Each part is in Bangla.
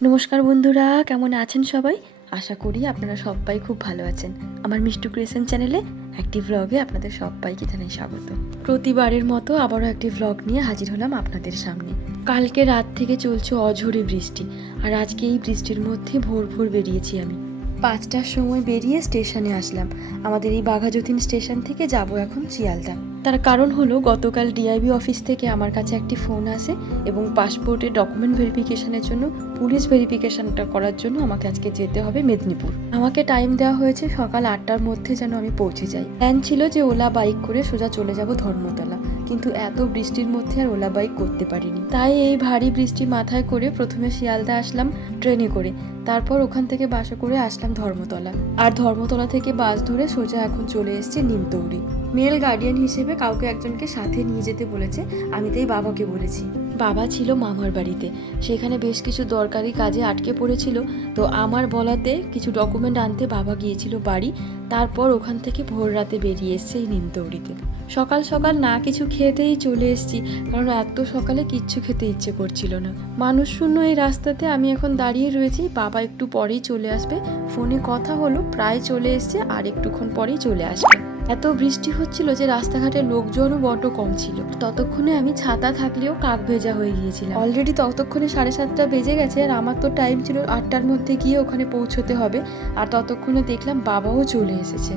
নমস্কার বন্ধুরা, কেমন আছেন সবাই? আশা করি আপনারা সবাই খুব ভালো আছেন। আমার মিষ্টু ক্রিয়েশন চ্যানেলে একটি ভ্লগে আপনাদের সবাইকে জানাই স্বাগত। প্রতিবারের মতো আবারও একটি ভ্লগ নিয়ে হাজির হলাম আপনাদের সামনে। কালকে রাত থেকে চলছে অঝোরে বৃষ্টি, আর আজকে এই বৃষ্টির মধ্যে ভোর ভোর বেরিয়েছি আমি। পাঁচটার সময় বেরিয়ে স্টেশনে আসলাম। আমাদের এই বাঘাযতীন স্টেশন থেকে যাব এখন শিয়ালদা। তার কারণ হলো, গতকাল ডিআইবি অফিস থেকে আমার কাছে একটি ফোন আসে এবং পাসপোর্টের ডকুমেন্ট ভেরিফিকেশনের জন্য, পুলিশ ভেরিফিকেশনটা করার জন্য আমাকে আজকে যেতে হবে মেদিনীপুর। আমাকে টাইম দেওয়া হয়েছে সকাল আটটার মধ্যে যেন আমি পৌঁছে যাই। প্ল্যান ছিল যে ওলা বাইক করে সোজা চলে যাব ধর্মতলা। কিন্তু এত বৃষ্টির মধ্যে আর ওলা বাইক করতে পারিনি। তাই এই ভারী বৃষ্টি মাথায় করে প্রথমে শিয়ালদা আসলাম ট্রেনে করে। তারপর ওখান থেকে বাসা করে আসলাম ধর্মতলা। আর ধর্মতলা থেকে বাস ধরে সোজা এখন চলে এসছে নিমতৌড়ি। মেল গার্ডিয়ান হিসেবে কাউকে একজনকে সাথে নিয়ে যেতে বলেছে, আমি তাই বাবাকে বলেছি। বাবা ছিল মামার বাড়িতে। সেখানে বেশ কিছু দরকারি কাজে আটকে পড়েছিল। তো আমার বলাতে কিছু ডকুমেন্ট আনতে বাবা গিয়েছিল বাড়ি। তারপর ওখান থেকে ভোর রাতে বেরিয়ে এসছে এই নিমতৌড়িতে সকাল সকাল না কিছু খেতেই চলে এসেছি, কারণ এত সকালে কিচ্ছু খেতে ইচ্ছে করছিল না। মানুষ শূন্য এই রাস্তাতে আমি এখন দাঁড়িয়ে রয়েছি, বাবা একটু পরেই চলে আসবে। ফোনে কথা হলো, প্রায় চলে এসছে আর একটুক্ষণ পরেই চলে আসবে। এত বৃষ্টি হচ্ছিল যে রাস্তাঘাটে লোকজনও বড্ড কম ছিল। ততক্ষণে আমি ছাতা থাকলেও কাক ভেজা হয়ে গিয়েছিলাম। অলরেডি ততক্ষণে সাড়ে সাতটা বেজে গেছে আর আমার তো টাইম ছিল আটটার মধ্যে গিয়ে ওখানে পৌঁছতে হবে। আর ততক্ষণে দেখলাম বাবাও চলে এসেছে।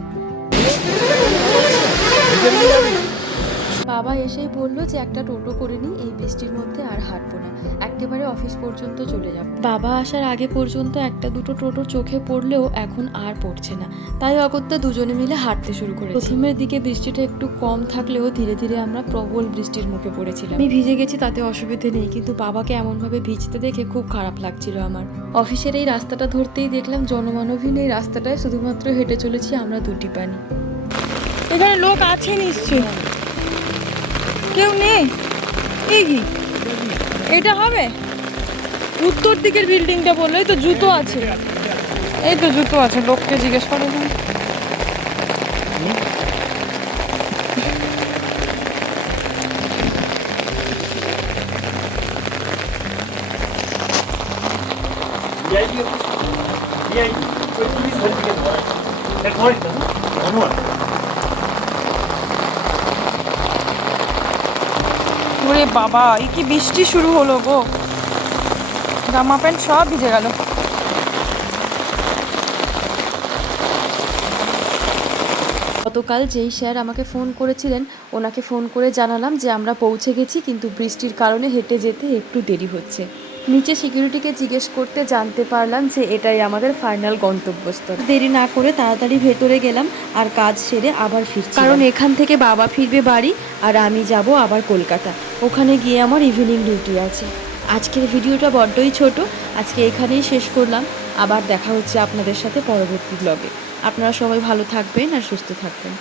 বাবা এসেই বলল যে একটা টোটো করে নিই, এই বৃষ্টির মধ্যে আর হাঁটবো না। একেবারে অফিস পর্যন্ত চলে যাব। বাবা আসার আগে পর্যন্ত একটা দুটো টোটো চোখে পড়লেও এখন আর পড়ছে না। তাই অগত্যা দুজনে মিলে হাঁটতে শুরু করে প্রথমের দিকে বৃষ্টিটা একটু কম থাকলেও ধীরে ধীরে আমরা প্রবল বৃষ্টির মুখে পড়েছিলাম। আমি ভিজে গেছি, তাতে অসুবিধে নেই, কিন্তু বাবাকে এমনভাবে ভিজতে দেখে খুব খারাপ লাগছিল আমার। অফিসের এই রাস্তাটা ধরতেই দেখলাম জনমানবহীন এই রাস্তাটায় শুধুমাত্র হেঁটে চলেছি আমরা দুটি পানি। এখানে লোক আছে নিশ্চয়ই। কেউ নেই? এই কি? এটা হবে? উত্তর দিকের বিল্ডিংটা বলল এই তো জুতো আছে। এই তো জুতো আছে লোককে জিজ্ঞেস করো এখানে। DID office, DID, ওই পুলিশ ভেরিফিকেশন করা এটা ঘর এটা না ধন্যবাদ ওরে বাবা, এই কি বৃষ্টি শুরু হলো গো। জামা প্যান্ট সব ভিজে গেল। গতকাল যেই স্যার আমাকে ফোন করেছিলেন, ওনাকে ফোন করে জানালাম যে আমরা পৌঁছে গেছি, কিন্তু বৃষ্টির কারণে হেঁটে যেতে একটু দেরি হচ্ছে। নিচে সিকিউরিটিকে জিজ্ঞেস করতে জানতে পারলাম যে এটাই আমাদের ফাইনাল গন্তব্যস্থল। দেরি না করে তাড়াতাড়ি ভেতরে গেলাম আর কাজ সেরে আবার ফিরছি কারণ এখান থেকে বাবা ফিরবে বাড়ি আর আমি যাব আবার কলকাতা। ওখানে গিয়ে আমার ইভিনিং ডিউটি আছে। আজকের ভিডিওটা বড্ডই ছোট। আজকে এখানেই শেষ করলাম। আবার দেখা হচ্ছে আপনাদের সাথে পরবর্তী ব্লগে আপনারা সবাই ভালো থাকবেন আর সুস্থ থাকবেন।